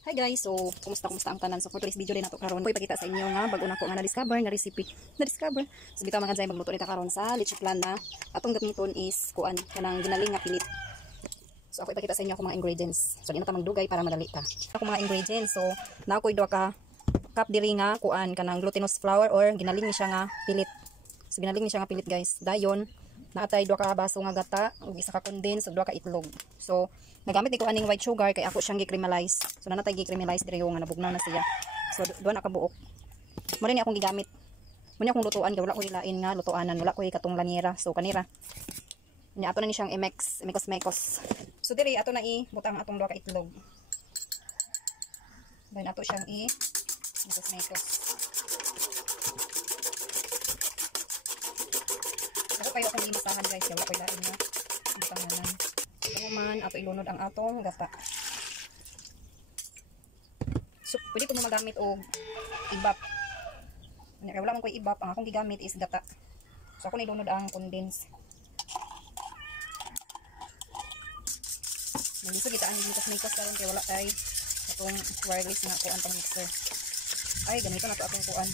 Hi guys, so kumusta ang tanan? So for today's video din nato karon, ko ipakita sa inyo nga bago nako nga na-discover nga recipe. Na-discover. So bitaw mga guys, magluto nita karon sa leche plan na atong gamiton is kuan kanang ginaling nga pilit. So ako ipakita sa inyo ako mga ingredients. So di na ta magdugay para madali ta. Ako mga ingredients, so na ko duha ka cup diri nga kuan kanang glutinous flour or ginaling ni siya nga pilit. So ginaling ni siya nga pilit guys. Dayon naatay duha ka baso nga gata ug isa ka condense ug duha ka itlog. So nagamit ni ko aning white sugar kay ako siyang gi-caramelize. So nanatay gi-caramelize diri nga nabugnaw na siya. So duha na ka buok. Mo ni akong gigamit. Mo ni akong lutuan kay wala ko hilain nga lutuanan, wala ko katong lanyera. So kanira. Nya ato na ni siyang mekos. So diri ato na ibutang atong duha ka itlog. Then ato siyang mekos. Ako kayo akong imasahan guys, wala ko hilain nga butang nanan. Man, ato ilunod ang atong gata. So, pwede ko magamit og ibap. Kaya wala man ko ibap, ang akong gigamit is gata. So, ako nilunod ang condense. Nalisod kita ang mikos karon kay wala kay atong wireless nga kuan pang mixer. Ay, ganito na to atong kuan.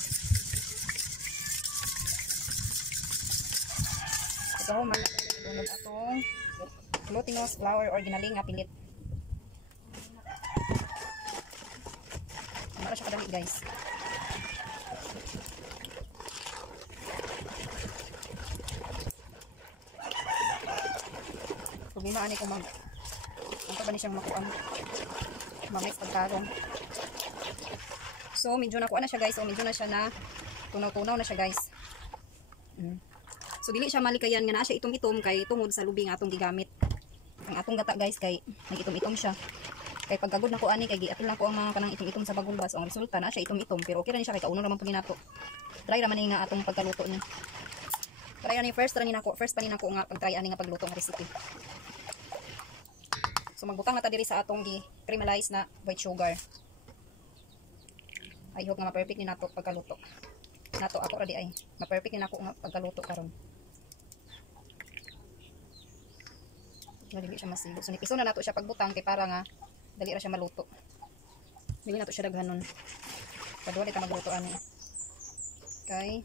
Ito man ilunod atong glutinous flour or ginaling nga pilit. Mara siya kadali guys. Problema ani ko ano ba ni siyang makuan? Mamay pagkaron. So medyo na kuan na siya guys. So medyo na siya na tunaw-tunaw na siya guys. So dili siya malikayan nga na siya itom-itom kay tungod sa lubi nga atong gigamit. Ang atong gata guys kay nagitom-itom siya. Kay pagkagod na ko ani kay giatul na ko ang mga kanang itom-itom sa bagulbas. Ang resulta na siya itom-itom pero okay ra ni siya kay kauno naman pud nato. Try ra man ni nga atong pagkaluto ni. Try ani first pa ni nako nga pag-try ani nga pagluto nga recipe. So magbutang na ta diri sa atong gi-caramelize na white sugar. I hope nga ma-perfect ni nato pagkaluto. Nato ako ra di ay ma-perfect ni nako nga pagkaluto karon. Dili siya masigo. So nipiso na nato siya pagbutang kay para nga dali ra siya maluto. Dili nato siya daghanon. Padua ta magluto ani. Okay.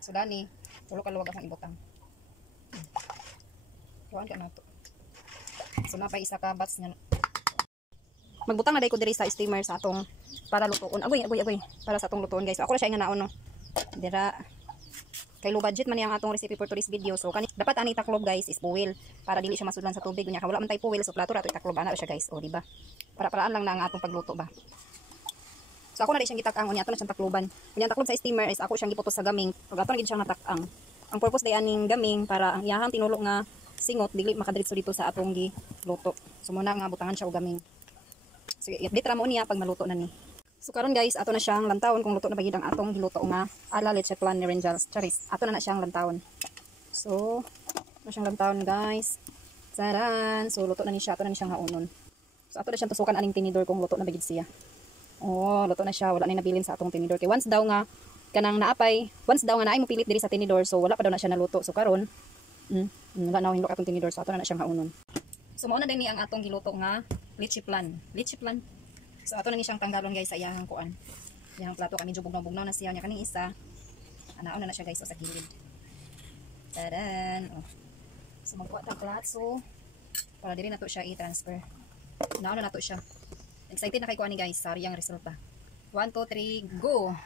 So dani, tulo ka luwag akong ibutang. Tuwan ka nato. So napay isa ka bats nga. Magbutang na day ko diri sa steamer sa atong para lutuon. Agoy para sa atong lutuon guys. So, ako ra siya nga naon no. Dira kay low budget man yang atong recipe for today's video. So dapat ani taklob guys is boil para dili siya masudlan sa tubig unya. Wala man tay boil so plato ra to taklob ana siya guys. O di ba? Para-paraan lang na ang atong pagluto ba. So ako na rin siyang gitak-ang unya ato na siyang takloban. Unya taklob sa steamer is ako siyang giputos sa gaming. Ug ato na gid siyang natak-ang. Ang purpose day aning gaming para ang iyahang tinulo nga singot dili makadiretso dito sa atong giluto. So muna nga butangan siya og gaming. So i-update ra mo niya pag maluto na ni. So karon guys, ato na siyang lantawon kung luto na bagid ang atong giluto nga ala leche plan ni Rangels. Charis. Ato na siyang lantawon. So, ato siyang lantawon guys. Taran. So luto na ni siya, ato na ni siyang haunon. So ato na siyang tusukan aning tinidor kung luto na bagid siya. Oh, luto na siya, wala na nabilin sa atong tinidor kay once daw nga naay mo pilit diri sa tinidor, so wala pa daw na siya naluto. So karon, wala na hindot atong tinidor, so ato na siyang haunon. So mao na din ni ang atong giluto nga leche plan. Leche plan. So ato na ni siyang tanggalon guys sa iyang kuan. Iyang plato kami bugnaw-bugnaw na siya nya kaning isa. Anaon na siya guys sa gilid. Taran. Oh. So magkuha ta plato para diri nato siya i-transfer. Anaon na nato siya. Excited na kay kuan ni guys sa iyang resulta. 1 2 3 go.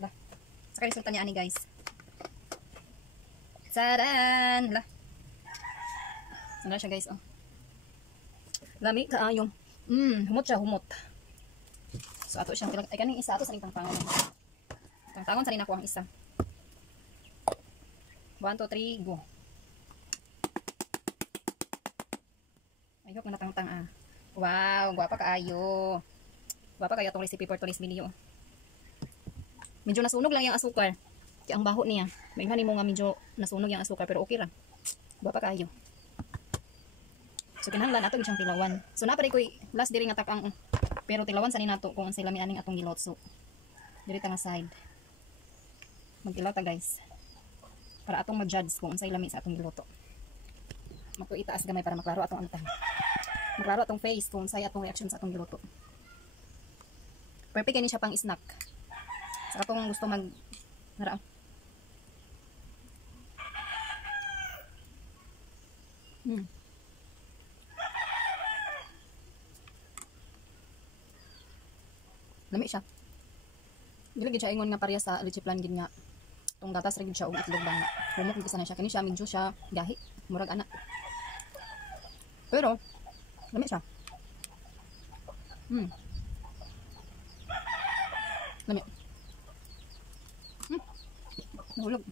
La. Sa resulta niya ani guys. Taran. La. Ano siya guys oh. Lami kaayong. Humot siya, humot. So ato siyang ay kaning isa ato sa ning tangtangon. Tangtangon sa rin ako ang isa. 1 2 3 go. Ayok na natangtang ah. Wow, gwapa kaayo. Gwapa kayo tong recipe for today's video. Medyo nasunog lang yung asukar. Kaya ang baho niya. May mo nga medyo nasunog yung asukar pero okay lang. Gwapa kaayo. So kinahanglan ato siyang tilawan. So napari ko last diri nga takang pero tilawan sa ni nato kung unsay lami aning atong gilotso. Diri ta nga side. Magtilaw ta guys. Para atong ma-judge kung unsay lami sa atong giluto. itaas gamay para maklaro atong ano tayo. Maklaro atong face kung saya atong reaction sa atong giluto. Perfect ni siya pang snack. Sa atong gusto mag nara. Lami siya. Dili gid siya ingon nga pareha sa leche plan gid nga. Tong gatas ra gid siya og itlog lang. Humok gid sana siya kani siya medyo siya gahi, murag ana. Pero lami siya. Lami. Nahulog.